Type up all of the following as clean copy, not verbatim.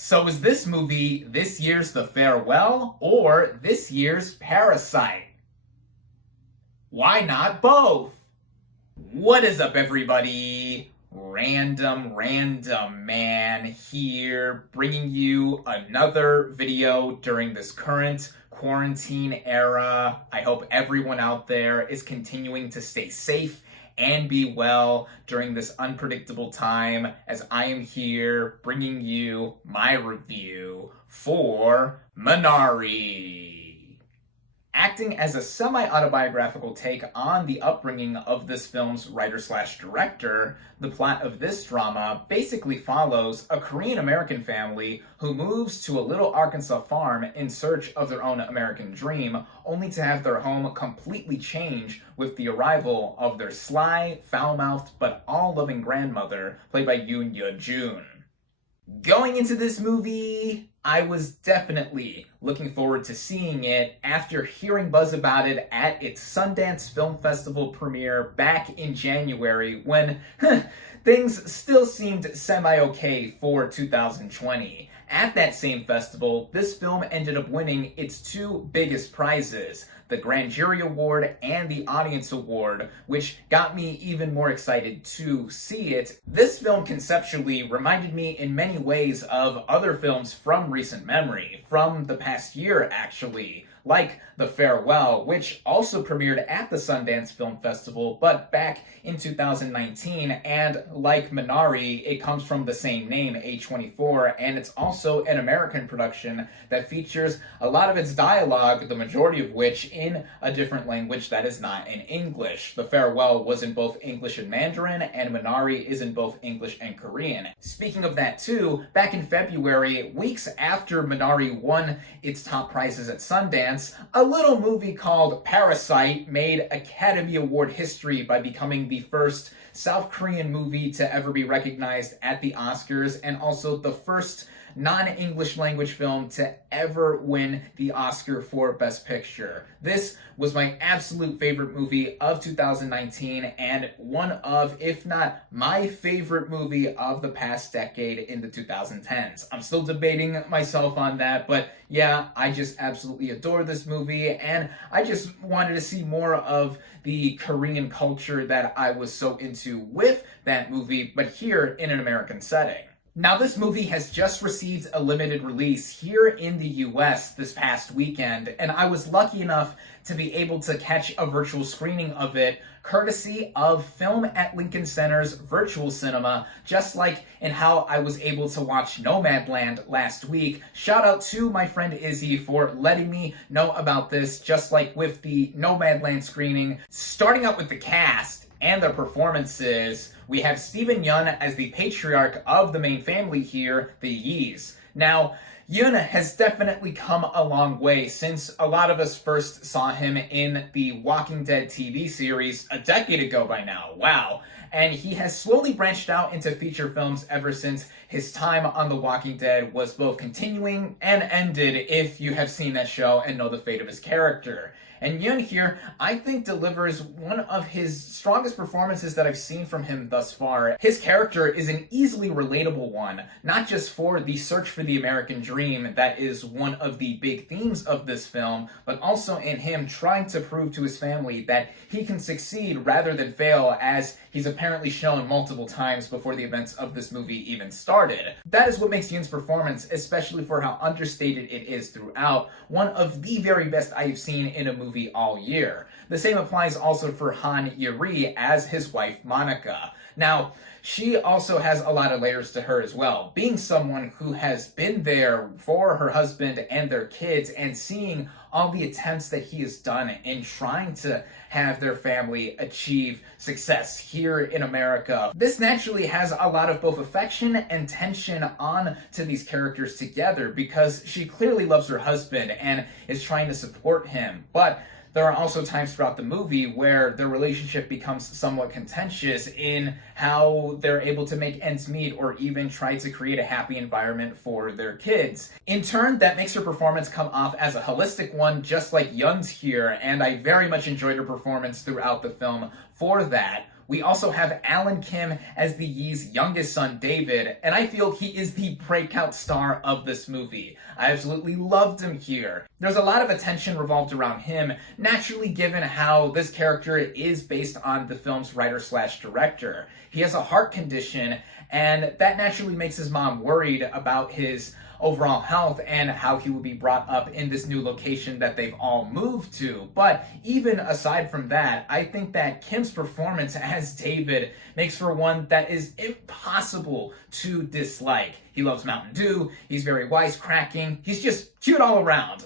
So is this movie this year's The Farewell or this year's Parasite? Why not both? What is up, everybody? Random Man here, bringing you another video during this current quarantine era. I hope everyone out there is continuing to stay safe and be well during this unpredictable time, as I am here bringing you my review for Minari. Acting as a semi-autobiographical take on the upbringing of this film's writer-slash-director, the plot of this drama basically follows a Korean-American family who moves to a little Arkansas farm in search of their own American dream, only to have their home completely change with the arrival of their sly, foul-mouthed, but all-loving grandmother, played by Yoon Ye-jun. Going into this movie, I was definitely looking forward to seeing it after hearing buzz about it at its Sundance Film Festival premiere back in January, when things still seemed semi-okay for 2020. At that same festival, this film ended up winning its two biggest prizes, the Grand Jury Award and the Audience Award, which got me even more excited to see it. This film conceptually reminded me in many ways of other films from recent memory, from the past year actually, like The Farewell, which also premiered at the Sundance Film Festival, but back in 2019, and like Minari, it comes from the same name, A24, and it's also an American production that features a lot of its dialogue, the majority of which in a different language that is not in English. The Farewell was in both English and Mandarin, and Minari is in both English and Korean. Speaking of that too, back in February, weeks after Minari won its top prizes at Sundance, a little movie called Parasite made Academy Award history by becoming the first South Korean movie to ever be recognized at the Oscars, and also the first non-English language film to ever win the Oscar for Best Picture. This was my absolute favorite movie of 2019, and one of, if not my favorite movie of the past decade in the 2010s. I'm still debating myself on that, but yeah, I just absolutely adore this movie, and I just wanted to see more of the Korean culture that I was so into with that movie, but here in an American setting. Now, this movie has just received a limited release here in the US this past weekend, and I was lucky enough to be able to catch a virtual screening of it, courtesy of Film at Lincoln Center's virtual cinema, just like in how I was able to watch Nomadland last week. Shout out to my friend Izzy for letting me know about this, just like with the Nomadland screening. Starting out with the cast and the performances, we have Steven Yeun as the patriarch of the main family here, the Yees. Now, Yeun has definitely come a long way since a lot of us first saw him in the Walking Dead TV series a decade ago by now. Wow. And he has slowly branched out into feature films ever since his time on The Walking Dead was both continuing and ended, if you have seen that show and know the fate of his character. And Yeun here, I think, delivers one of his strongest performances that I've seen from him thus far. His character is an easily relatable one, not just for the search for the American dream that is one of the big themes of this film, but also in him trying to prove to his family that he can succeed rather than fail, as he's apparently shown multiple times before the events of this movie even started. That is what makes Yeun's performance, especially for how understated it is throughout, one of the very best I've seen in a movie all year. The same applies also for Han Ye-ri as his wife Monica. Now, she also has a lot of layers to her as well, being someone who has been there for her husband and their kids, and seeing all the attempts that he has done in trying to have their family achieve success here in America. This naturally has a lot of both affection and tension on to these characters together, because she clearly loves her husband and is trying to support him, but there are also times throughout the movie where their relationship becomes somewhat contentious in how they're able to make ends meet or even try to create a happy environment for their kids. In turn, that makes her performance come off as a holistic one, just like Yeun's here, and I very much enjoyed her performance throughout the film for that. We also have Alan Kim as the Yi's youngest son, David, and I feel he is the breakout star of this movie. I absolutely loved him here. There's a lot of attention revolved around him, naturally given how this character is based on the film's writer/director. He has a heart condition, and that naturally makes his mom worried about his overall health and how he will be brought up in this new location that they've all moved to. But even aside from that, I think that Kim's performance as David makes for one that is impossible to dislike. He loves Mountain Dew, he's very wisecracking, he's just cute all around.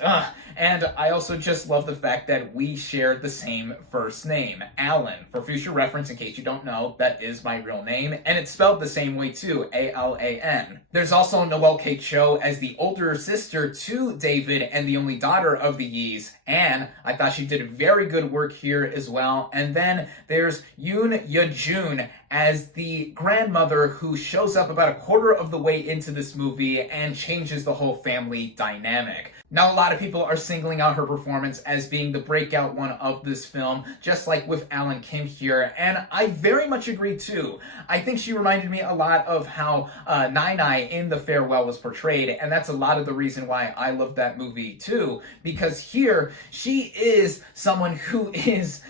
And I also just love the fact that we share the same first name, Alan. For future reference, in case you don't know, that is my real name, and it's spelled the same way too, A-L-A-N. There's also Noelle Kate Cho as the older sister to David and the only daughter of the Yis, and I thought she did very good work here as well. And then there's Yoon Ye-jun as the grandmother who shows up about a quarter of the way into this movie and changes the whole family dynamic. Now, a lot of people are singling out her performance as being the breakout one of this film, just like with Alan Kim here, and I very much agree too. I think she reminded me a lot of how Nai in The Farewell was portrayed, and that's a lot of the reason why I love that movie too, because here she is someone who is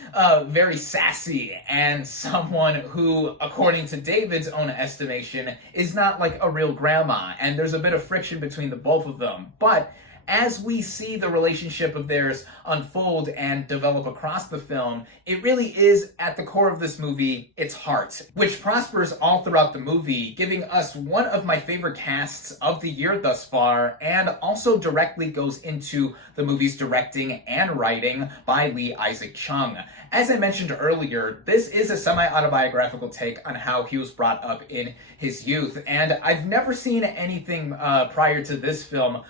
very sassy and someone who, according to David's own estimation, is not like a real grandma, and there's a bit of friction between the both of them. But as we see the relationship of theirs unfold and develop across the film, it really is, at the core of this movie, its heart, which prospers all throughout the movie, giving us one of my favorite casts of the year thus far, and also directly goes into the movie's directing and writing by Lee Isaac Chung. As I mentioned earlier, this is a semi-autobiographical take on how he was brought up in his youth, and I've never seen anything prior to this film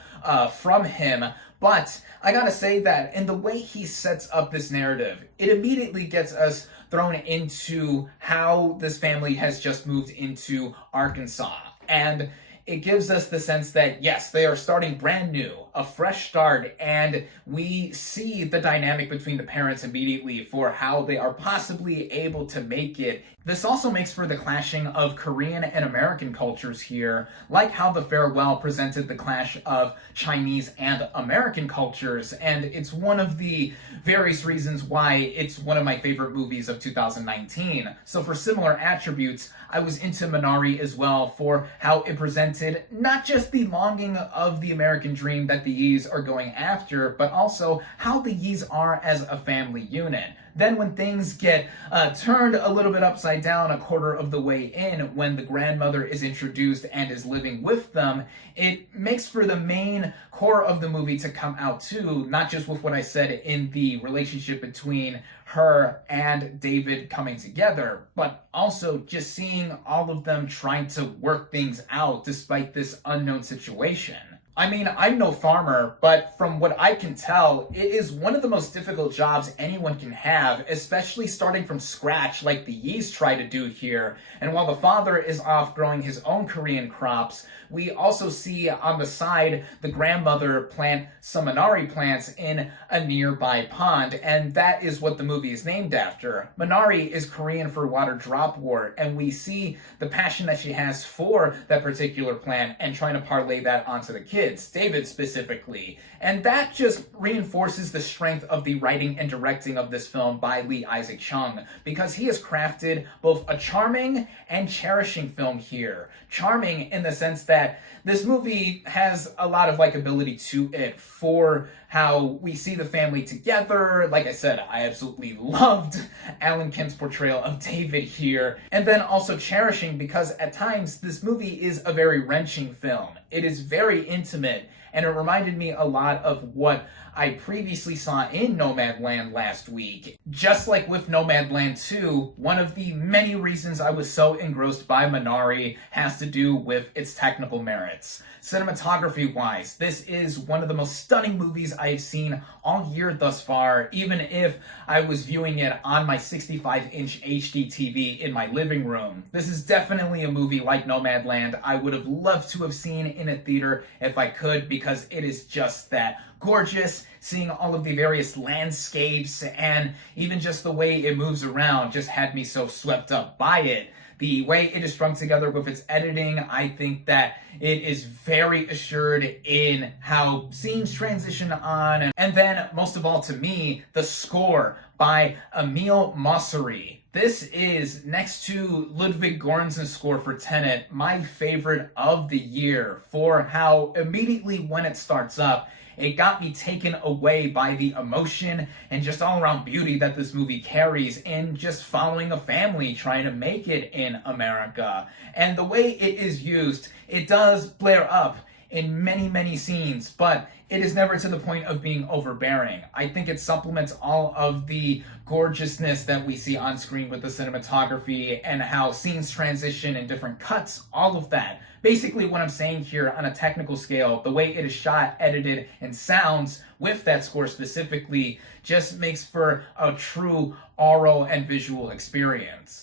from him, but I gotta say that in the way he sets up this narrative, it immediately gets us thrown into how this family has just moved into Arkansas. And it gives us the sense that, yes, they are starting brand new, a fresh start, and we see the dynamic between the parents immediately for how they are possibly able to make it. This also makes for the clashing of Korean and American cultures here, like how The Farewell presented the clash of Chinese and American cultures, and it's one of the various reasons why it's one of my favorite movies of 2019. So for similar attributes, I was into Minari as well for how it presented not just the longing of the American dream that the Yis are going after, but also how the Yis are as a family unit. Then when things get turned a little bit upside down a quarter of the way in, when the grandmother is introduced and is living with them, it makes for the main core of the movie to come out too, not just with what I said in the relationship between her and David coming together, but also just seeing all of them trying to work things out despite this unknown situation. I mean, I'm no farmer, but from what I can tell, it is one of the most difficult jobs anyone can have, especially starting from scratch like the Yis try to do here. And while the father is off growing his own Korean crops, we also see on the side the grandmother plant some Minari plants in a nearby pond, and that is what the movie is named after. Minari is Korean for water dropwort, and we see the passion that she has for that particular plant and trying to parlay that onto the kids, David specifically. And that just reinforces the strength of the writing and directing of this film by Lee Isaac Chung, because he has crafted both a charming and cherishing film here. Charming in the sense that this movie has a lot of likability to it for how we see the family together. Like I said, I absolutely loved Alan Kim's portrayal of David here. And then also cherishing because at times this movie is a very wrenching film. It is very intimate, and it reminded me a lot of what I previously saw in Nomadland last week. Just like with Nomadland 2, one of the many reasons I was so engrossed by Minari has to do with its technical merits. Cinematography-wise, this is one of the most stunning movies I've seen all year thus far, even if I was viewing it on my 65-inch HD TV in my living room. This is definitely a movie like Nomadland I would have loved to have seen in a theater if I I could, because it is just that gorgeous. Seeing all of the various landscapes and even just the way it moves around just had me so swept up by it. The way it is strung together with its editing, I think that it is very assured in how scenes transition on. And then, most of all to me, the score by Emil Mosseri. This is, next to Ludwig Göransson's score for Tenet, my favorite of the year for how immediately when it starts up, it got me taken away by the emotion and just all-around beauty that this movie carries in just following a family trying to make it in America. And the way it is used, it does blare up in many, many scenes, but it is never to the point of being overbearing. I think it supplements all of the gorgeousness that we see on screen with the cinematography and how scenes transition in different cuts, all of that. Basically, what I'm saying here on a technical scale, the way it is shot, edited, and sounds with that score specifically just makes for a true aural and visual experience.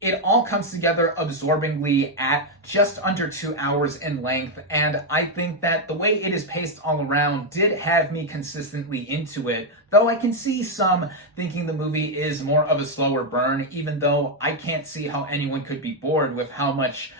It all comes together absorbingly at just under 2 hours in length, and I think that the way it is paced all around did have me consistently into it, though I can see some thinking the movie is more of a slower burn, even though I can't see how anyone could be bored with how much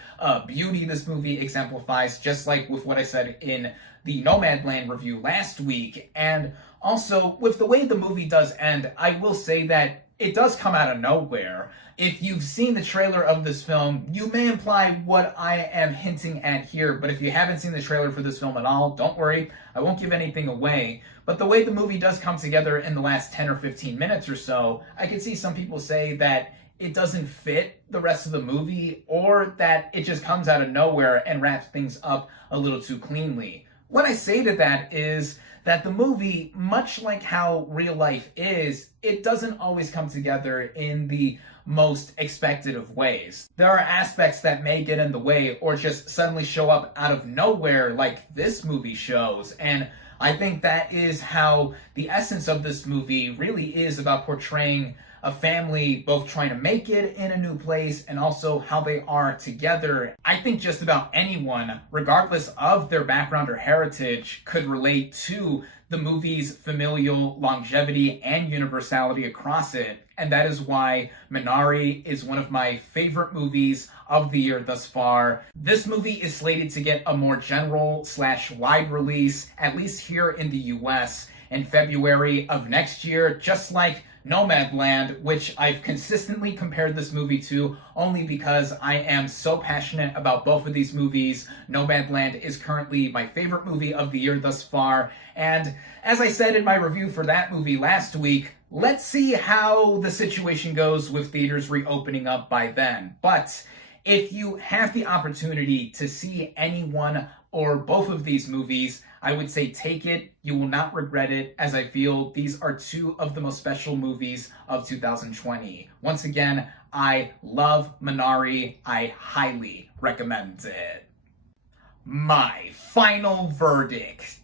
beauty this movie exemplifies, just like with what I said in the Nomadland review last week. And also, with the way the movie does end, I will say that it does come out of nowhere. If you've seen the trailer of this film, you may imply what I am hinting at here, but if you haven't seen the trailer for this film at all, don't worry, I won't give anything away. But the way the movie does come together in the last 10 or 15 minutes or so, I can see some people say that it doesn't fit the rest of the movie, or that it just comes out of nowhere and wraps things up a little too cleanly. What I say to that is that the movie, much like how real life is, it doesn't always come together in the most expected of ways. There are aspects that may get in the way or just suddenly show up out of nowhere like this movie shows, and I think that is how the essence of this movie really is about portraying a family both trying to make it in a new place and also how they are together. I think just about anyone, regardless of their background or heritage, could relate to the movie's familial longevity and universality across it. And that is why Minari is one of my favorite movies of the year thus far. This movie is slated to get a more general/wide release, at least here in the US, in February of next year, just like Nomadland, which I've consistently compared this movie to only because I am so passionate about both of these movies. Nomadland is currently my favorite movie of the year thus far, and as I said in my review for that movie last week, let's see how the situation goes with theaters reopening up by then. But if you have the opportunity to see any one or both of these movies, I would say take it. You will not regret it, as I feel these are two of the most special movies of 2020. Once again, I love Minari. I highly recommend it. My final verdict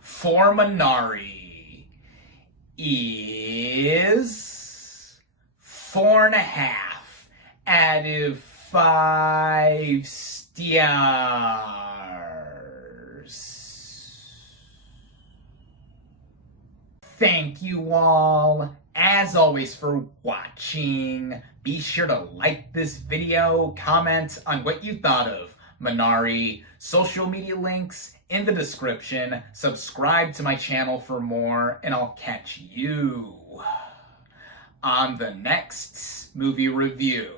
for Minari is 4.5 out of 5 stars. Thank you all, as always, for watching. Be sure to like this video, comment on what you thought of Minari, social media links in the description, subscribe to my channel for more, and I'll catch you on the next movie review.